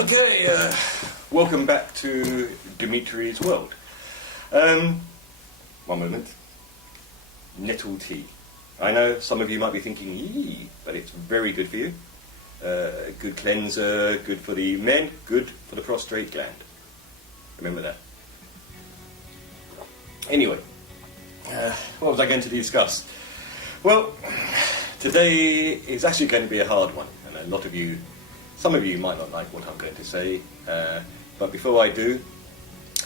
Okay, welcome back to Demetri's world. One moment. Nettle tea. I know some of you might be thinking, yee, but it's very good for you. Good cleanser, good for the men, good for the prostate gland. Remember that. Anyway, what was I going to discuss? Well, today is actually going to be a hard one, and some of you might not like what I'm going to say, but before I do,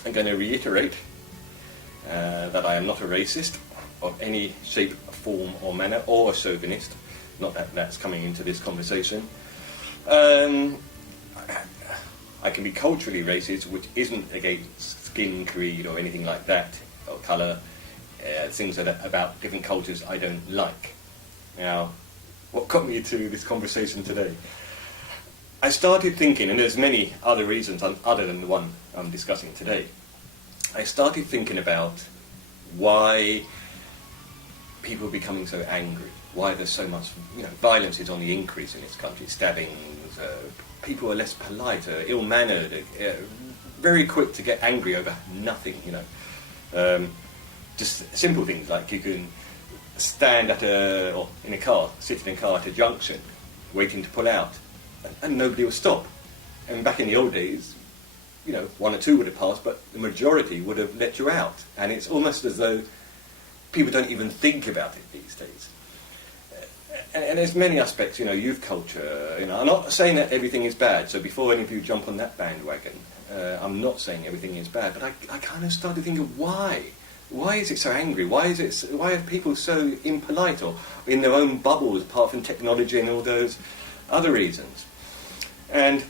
I'm going to reiterate that I am not a racist of any shape, form or manner, or a chauvinist. Not that that's coming into this conversation. I can be culturally racist, which isn't against skin, creed or anything like that, or colour, things about different cultures I don't like. Now, what got me to this conversation today? I started thinking, and there's many other reasons other than the one I'm discussing today. I started thinking about why people are becoming so angry, why there's so much, violence is on the increase in this country, stabbings, people are less polite, ill-mannered, very quick to get angry over nothing, just simple things like you can stand or in a car, sit in a car at a junction, waiting to pull out, and nobody will stop. And back in the old days, one or two would have passed, but the majority would have let you out. And it's almost as though people don't even think about it these days. And there's many aspects, youth culture, I'm not saying that everything is bad, so before any of you jump on that bandwagon, I'm not saying everything is bad, but I kind of started thinking, why? Why is it so angry? Why are people so impolite or in their own bubbles, apart from technology and all those other reasons? And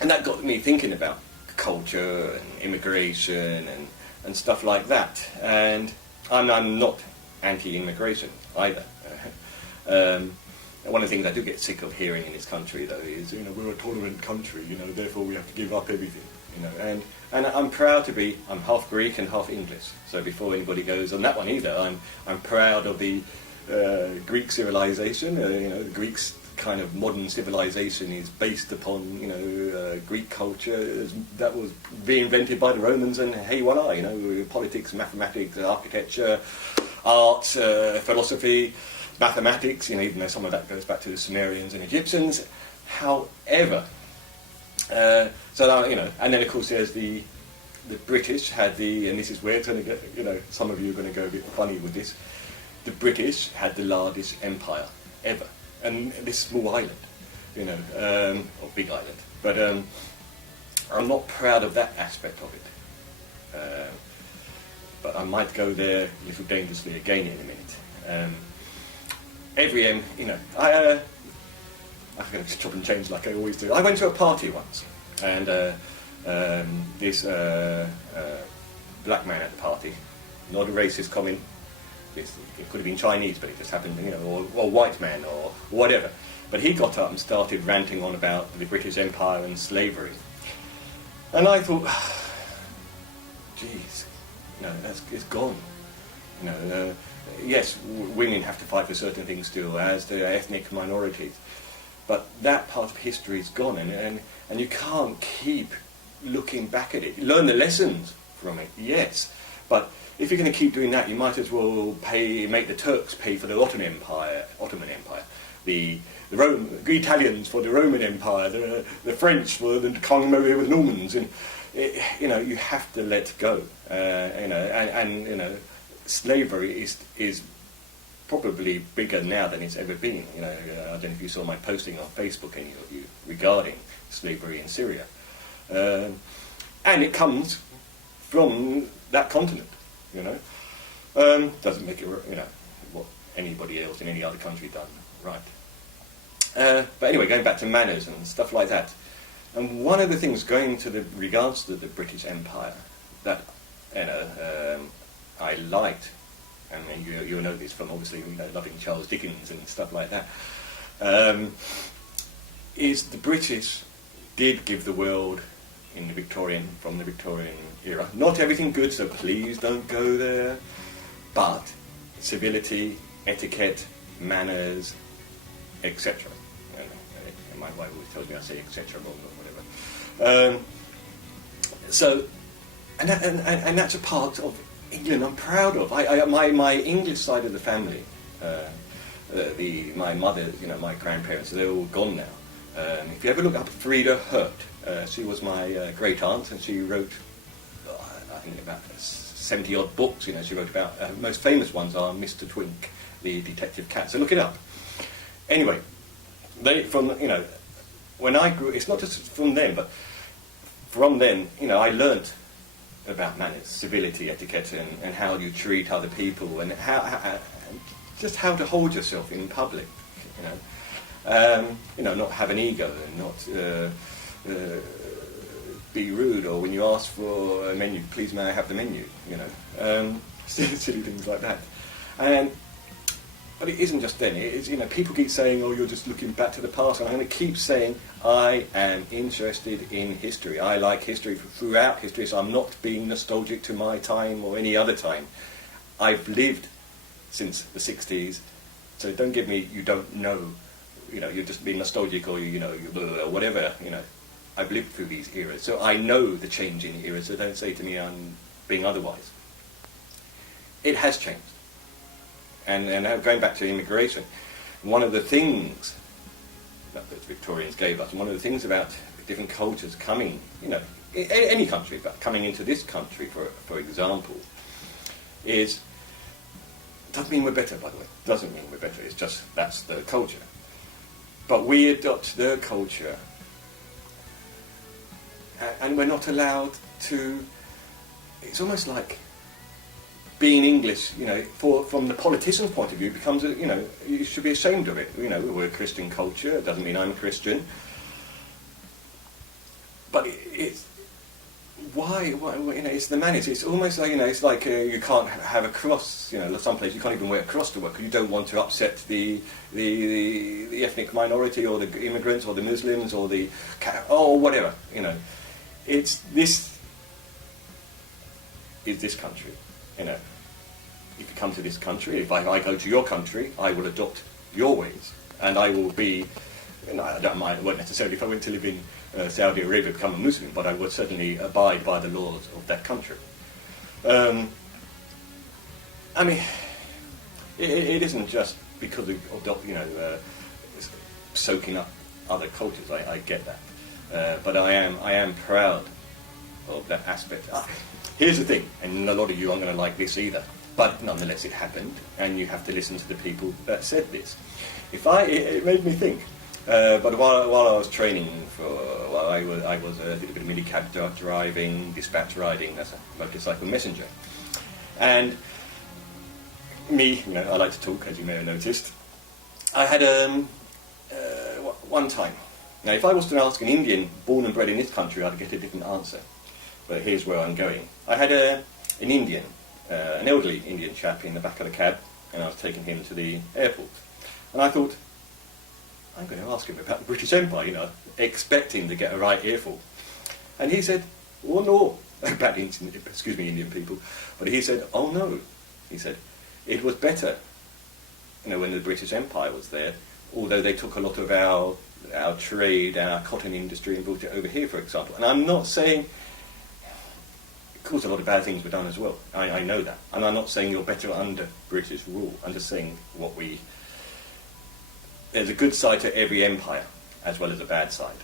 that got me thinking about culture and immigration and stuff like that. And I'm not anti-immigration either. One of the things I do get sick of hearing in this country, though, is we're a tolerant country, therefore we have to give up everything, and I'm proud to be. I'm half Greek and half English. So before anybody goes on that one either, I'm proud of the Greek civilization. The Greeks' kind of modern civilization is based upon Greek culture that was reinvented by the Romans, and hey voila, politics, mathematics, architecture, art, philosophy, mathematics, even though some of that goes back to the Sumerians and Egyptians. However, and then of course there's the British had and this is where it's going to get, some of you are going to go a bit funny with this. The British had the largest empire ever. And this small island, or big island. But I'm not proud of that aspect of it. But I might go there a little dangerously again in a minute. I'm going to chop and change like I always do. I went to a party once, and this black man at the party, not a racist comment. It could have been Chinese, but it just happened, or white man, or whatever. But he got up and started ranting on about the British Empire and slavery. And I thought, geez, it's gone. Yes, women have to fight for certain things still, as do ethnic minorities. But that part of history is gone, and you can't keep looking back at it. Learn the lessons from it, yes, but if you're going to keep doing that, you might as well make the Turks pay for the Ottoman Empire, the Italians for the Roman Empire, the French for the coming over here with Normans, and you have to let go. Slavery is probably bigger now than it's ever been. I don't know if you saw my posting on Facebook, any of you, regarding slavery in Syria, and it comes from that continent. Doesn't make it, what anybody else in any other country done right. But anyway, going back to manners and stuff like that. And one of the things going to regards to the British Empire that I liked, and you'll know this from obviously loving Charles Dickens and stuff like that, is the British did give the world from the Victorian era. Not everything good, so please don't go there. But civility, etiquette, manners, etc. My wife always tells me I say etc. or whatever. So, and that's a part of England I'm proud of. My English side of the family, my mother, my grandparents, they're all gone now. If you ever look up Frida Hurt, she was my great aunt, and she wrote, I think about 70 odd books. She wrote about most famous ones are Mr. Twink, the detective cat. So look it up. Anyway, when I grew, it's not just from them, but from then, I learnt about manners, civility, etiquette, and how you treat other people, and just how to hold yourself in public. Not have an ego, and not be rude, or when you ask for a menu, please may I have the menu. Silly things like that. But it isn't just then. It's, people keep saying, "Oh, you're just looking back to the past," and I'm going to keep saying, I am interested in history. I like history throughout history, so I'm not being nostalgic to my time or any other time. I've lived since the 60s, so don't give me, you don't know, you're just being nostalgic, or or whatever. I've lived through these eras, so I know the change in eras. So don't say to me I'm being otherwise. It has changed. And now going back to immigration, one of the things that the Victorians gave us, and one of the things about different cultures coming, any country, but coming into this country, for example, is, doesn't mean we're better, by the way, doesn't mean we're better, it's just that's the culture. But we adopt their culture, and we're not allowed to, it's almost like being English, from the politician's point of view, becomes, you should be ashamed of it. We're a Christian culture, it doesn't mean I'm a Christian. But it's, why, it's the manners. It's almost like, it's like you can't have a cross, some places you can't even wear a cross to work because you don't want to upset the ethnic minority, or the immigrants, or the Muslims, or or whatever, It's this is this country, If you come to this country, if I go to your country, I will adopt your ways, and I will be, I don't mind, won't necessarily, if I went to live in Saudi Arabia, become a Muslim, but I would certainly abide by the laws of that country. It isn't just because of soaking up other cultures. I get that, but I am proud of that aspect. Here's the thing, and a lot of you aren't going to like this either. But nonetheless, it happened, and you have to listen to the people that said this. It made me think. But while I was training I was a little bit of minicab driving, dispatch riding as a motorcycle messenger, and me, I like to talk, as you may have noticed. I had one time. Now, if I was to ask an Indian born and bred in this country, I'd get a different answer. But here's where I'm going. I had an Indian. An elderly Indian chap in the back of the cab, and I was taking him to the airport. And I thought, I'm going to ask him about the British Empire, expecting to get a right earful. And he said, oh no, Indian people, but he said, oh no. He said, it was better, when the British Empire was there, although they took a lot of our trade, our cotton industry, and brought it over here, for example. And I'm not saying, of course, a lot of bad things were done as well. I know that. And I'm not saying you're better under British rule. I'm just saying there's a good side to every empire, as well as a bad side.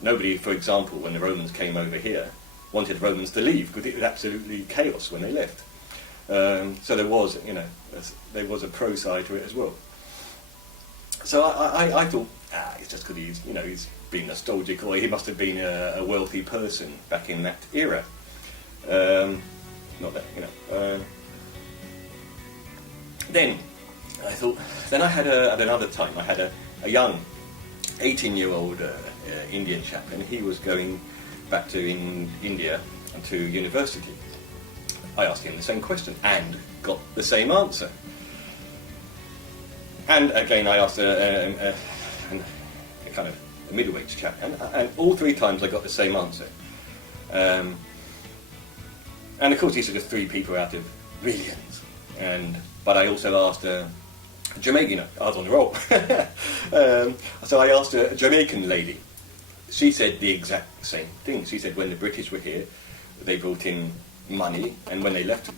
Nobody, for example, when the Romans came over here, wanted Romans to leave, because it was absolutely chaos when they left. So there was a pro side to it as well. So I thought, it's just because he's being nostalgic, or he must have been a wealthy person back in that era. Not that, Then I thought. Then I had at another time. I had a young, 18-year-old Indian chap, and he was going back to India and to university. I asked him the same question and got the same answer. And again, I asked a kind of a middle-aged chap, and all three times I got the same answer. And of course, these are just three people out of millions. But I also asked a Jamaican. I was on the roll. So I asked a Jamaican lady, she said the exact same thing. She said when the British were here, they brought in money, and when they left,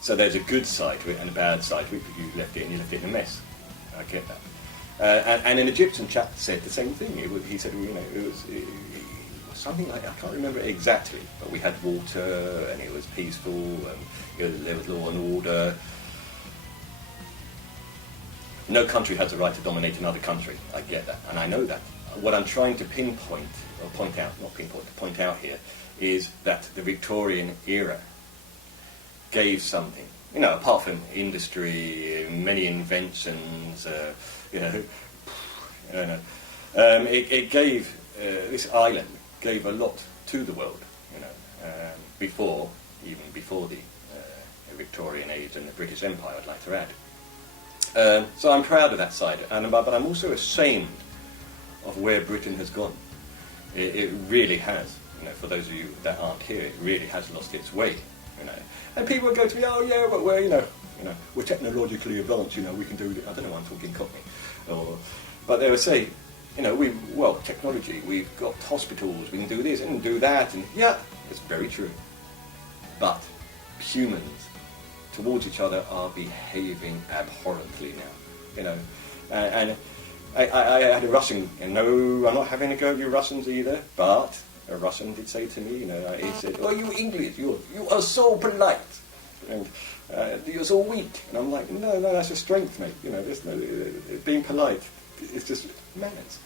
so there's a good side to it and a bad side to it. You left it in a mess. I get that. And an Egyptian chap said the same thing. He said, it was something like, I can't remember it exactly, but we had water and it was peaceful and there was law and order. No country has the right to dominate another country. I get that, and I know that. What I'm trying to point out here, is that the Victorian era gave something. Apart from industry, many inventions, it gave, this island gave a lot to the world, before the Victorian age and the British Empire, I'd like to add. So I'm proud of that side, but I'm also ashamed of where Britain has gone. It really has. For those of you that aren't here, it really has lost its way. And people will go to me, oh yeah, but we're technologically advanced. We can do. I don't know why I'm talking Cockney, but they would say, technology. We've got hospitals. We can do this and do that, and yeah, it's very true. But humans towards each other are behaving abhorrently now. And I had a Russian, and no, I'm not having a go at you Russians either, but a Russian did say to me, he said, oh, you English, you are so polite, and you're so weak. And I'm like, no, that's a strength, mate. There's no, being polite, it's just manners.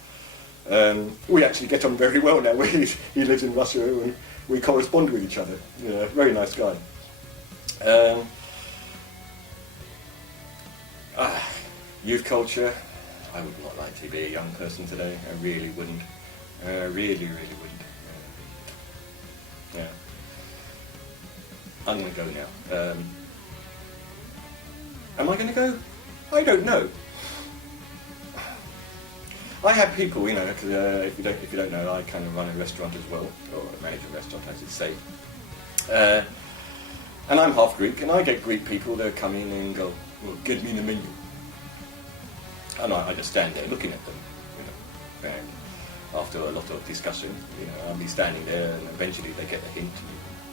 We actually get on very well now. He lives in Russia, and we correspond with each other. Very nice guy. Youth culture. I would not like to be a young person today. I really wouldn't. Really wouldn't. Yeah. I'm going to go now. Am I going to go? I don't know. I have people, because if you don't know, I kind of run a restaurant as well, or manage a restaurant, I should say. And I'm half Greek, and I get Greek people that come in and go, well, get me the menu. And I just stand there looking at them, and after a lot of discussion, I'll be standing there, and eventually they get the hint.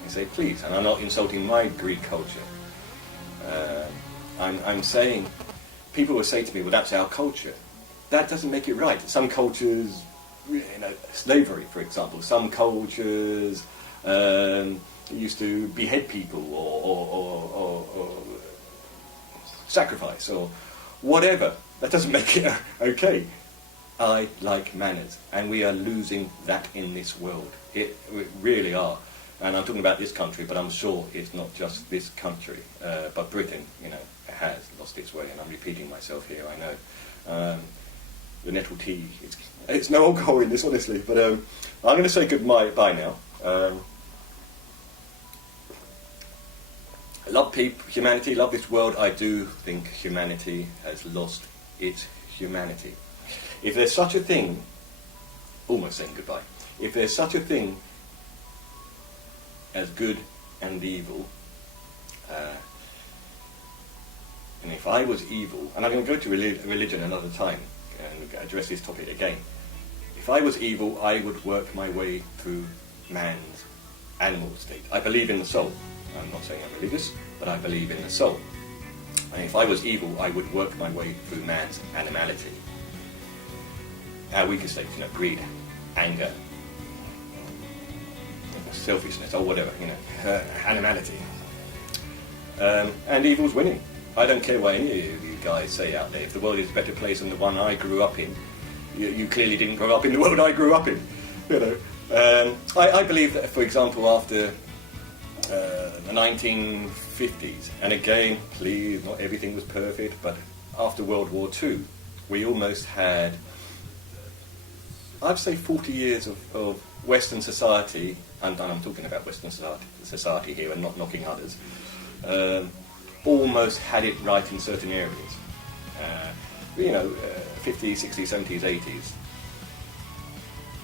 They say, please, and I'm not insulting my Greek culture. I'm saying, people will say to me, well, that's our culture. That doesn't make it right. Some cultures, slavery, for example, some cultures used to behead people or sacrifice or whatever. That doesn't make it okay. I like manners, and we are losing that in this world. We really are. And I'm talking about this country, but I'm sure it's not just this country. But Britain, has lost its way, and I'm repeating myself here, I know. The nettle tea, it's no alcohol in this, honestly, but I'm going to say goodbye now. I love humanity, love this world. I do think humanity has lost its humanity. If there's such a thing, almost saying goodbye, if there's such a thing as good and evil, and if I was evil, and I'm going to go to religion another time and address this topic again. If I was evil, I would work my way through man's animal state. I believe in the soul. I'm not saying I'm religious, but I believe in the soul. And if I was evil, I would work my way through man's animality. Our weaker states, greed, anger, selfishness, or whatever, animality. And evil's winning. I don't care what any of you guys say out there. If the world is a better place than the one I grew up in, you clearly didn't grow up in the world I grew up in. I believe that, for example, after the 1950s, and again, please, not everything was perfect, but after World War II, we almost had, I'd say, 40 years of Western society, and I'm talking about Western society here and not knocking others, almost had it right in certain areas. 50s, 60s, 70s, 80s.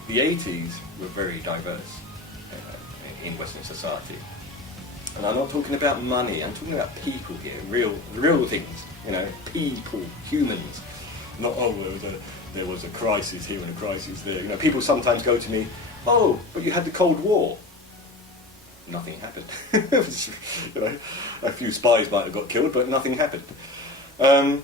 The 80s were very diverse in Western society. And I'm not talking about money, I'm talking about people here, real things, people, humans. Not, oh, there was a crisis here and a crisis there. You know, people sometimes go to me, oh, but you had the Cold War. Nothing happened. You know, a few spies might have got killed, but nothing happened. The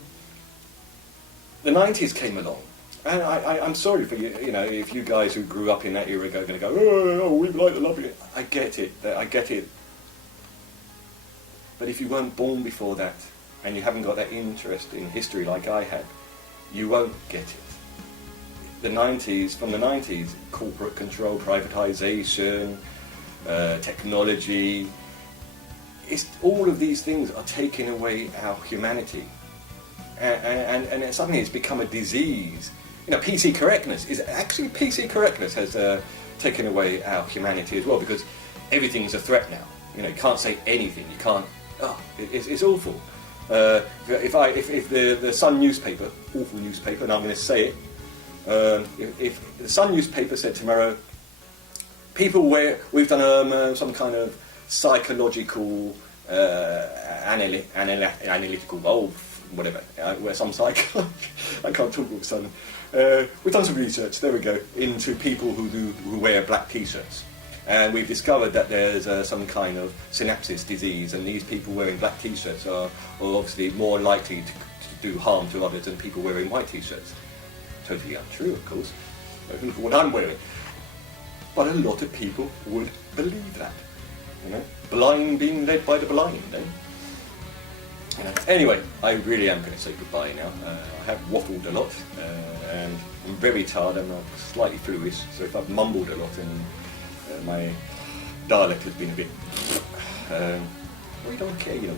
90s came along, and I'm sorry for you. You know, if you guys who grew up in that era are going to go, oh, we like the lovely. I get it. I get it. But if you weren't born before that, and you haven't got that interest in history like I had, you won't get it. From the 90s, corporate control, privatization, technology, all of these things are taking away our humanity. And suddenly it's become a disease. You know, PC correctness has taken away our humanity as well, because everything's a threat now. You know, you can't say anything. You can't. Oh, it's awful. If the Sun newspaper, awful newspaper, and I'm going to say it, if the Sun newspaper said tomorrow, we've done some kind of psychological, analytical, whatever, where some psychology, I can't talk with Sun. We've done some research, there we go, into people who wear black t-shirts. And we've discovered that there's some kind of synapses disease, and these people wearing black t-shirts are obviously more likely to do harm to others than people wearing white t-shirts. Totally untrue, of course. Look at what I'm wearing. But a lot of people would believe that. You know, blind being led by the blind. Eh? You know. Anyway, I really am going to say goodbye now. I have waffled a lot, and I'm very tired. I'm slightly fluish, so if I've mumbled a lot and my dialect has been a bit... we don't care, you know.